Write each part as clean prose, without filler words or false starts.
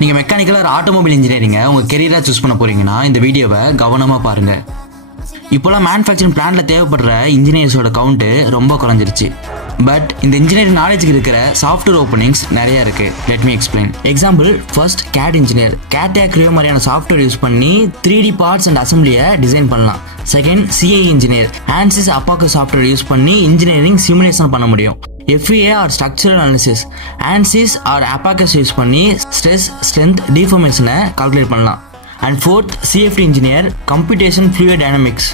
நீங்கள் mechanical or automobile இன்ஜினியரிங்கை உங்கள் கெரியராக choose பண்ண போகிறீங்கன்னா இந்த வீடியோவை கவனமாக பாருங்கள். இப்போலாம் மேனுஃபேக்சரிங் பிளான்ட்டில் தேவைப்படுற இன்ஜினியர்ஸோட கவுண்ட்டு ரொம்ப குறைஞ்சிருச்சு. பட் இந்த இன்ஜினியரிங் நாலேஜுக்கு இருக்கிற சாஃப்ட்வேர் ஓப்பனிங்ஸ் நிறைய இருக்குது. Let me explain. Example, first CAD engineer. CATIA Creo மாதிரியான சாஃப்ட்வேர் யூஸ் பண்ணி 3D பார்ட்ஸ் அண்ட் அசம்பிளியை டிசைன் பண்ணலாம். Second, CAE engineer. ANSYS Abaqus software use பண்ணி இன்ஜினியரிங் சிமுலேஷன் பண்ண முடியும். FEA or structural analysis. ANSYS or Abaqus use பண்ணி stress, strength, டிஃபார்மேஷனை calculate பண்ணலாம். And fourth, CFD engineer. Computation fluid dynamics.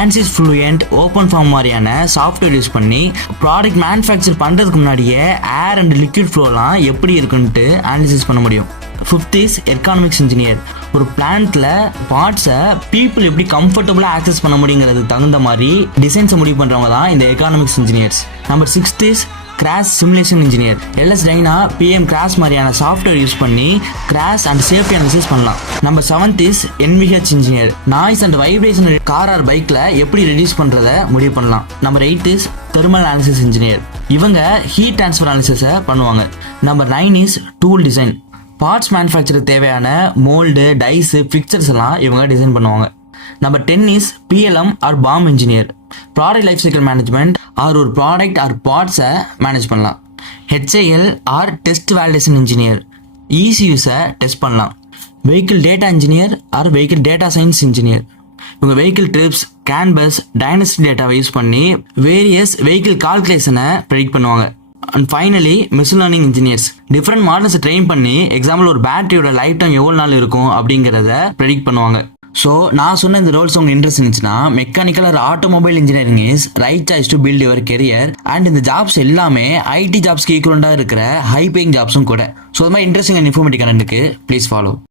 ANSYS Fluent, OpenFOAM மாதிரியான software use பண்ணி product manufacture பண்ணுறதுக்கு முன்னாடியே ஏர் அண்ட் லிக்விட் ஃப்ளோலாம் எப்படி இருக்குன்ட்டு அனாலிசிஸ் பண்ண முடியும். Fifth is ergonomics engineer. ஒரு பிளான்ட்டில் பார்ட்ஸை பீப்புள் எப்படி கம்ஃபர்டபுளாக ஆக்சஸ் பண்ண முடியுங்கிறதுக்கு தகுந்த மாதிரி டிசைன்ஸை முடிவு பண்ணுறவங்க தான் இந்த ergonomics engineers. Number 6 is crash simulation engineer. LS Dyna, PM crash மாதிரியான சாஃப்ட்வேர் யூஸ் பண்ணி கிராஷ் அண்ட் சேஃப்டி அனாலிசிஸ் பண்ணலாம். Number 7 is NVH engineer. Noise and vibration car or பைக்கில் எப்படி ரெடியூஸ் பண்ணுறதை முடிவு பண்ணலாம். Number 8 is thermal analysis engineer. இவங்க heat transfer அனாலிசிஸை பண்ணுவாங்க. Number 9 is tool design. Parts மேனுஃபேக்சருக்கு தேவையான மோல்டு, டைஸு, ஃபிக்சர்ஸ் எல்லாம் இவங்க டிசைன் பண்ணுவாங்க. Number 10 is PLM or BOM engineer. Product life cycle management or ஒரு ப்ராடக்ட் ஆர் பார்ட்ஸை மேனேஜ் பண்ணலாம். HAL or test validation engineer. ECUஸை டெஸ்ட் பண்ணலாம். Vehicle data engineer or vehicle data science engineer. இவங்க vehicle trips, CAN bus, டைனஸ்டி டேட்டாவை use பண்ணி various vehicle கால்குலேஷனை ப்ரெடிக்ட் பண்ணுவாங்க. And finally machine learning engineers. Different மாடல்ஸை ட்ரெயின் பண்ணி எக்ஸாம்பிள் ஒரு பேட்டரியோட லைஃப் டைம் எவ்வளோ நாள் இருக்கும் அப்படிங்கிறத ப்ரெடிக்ட் பண்ணுவாங்க. ஸோ நான் சொன்ன இந்த ரோல்ஸ் உங்களுக்கு இன்ட்ரெஸ்ட் இருந்துச்சுன்னா mechanical or automobile engineering is right choice to build your career. And இந்த ஜாப்ஸ் எல்லாமே IT ஜாப்ஸ்க்கு ஈக்குவலாக இருக்கிற ஹை பேயிங் ஜாப்ஸும் கூட. ஸோ அது மாதிரி இன்ட்ரெஸ்டிங் அண்ட் இன்ஃபர்மேட்டிவ் கண்டென்ட்டுக்கு ப்ளீஸ் ஃபாலோ.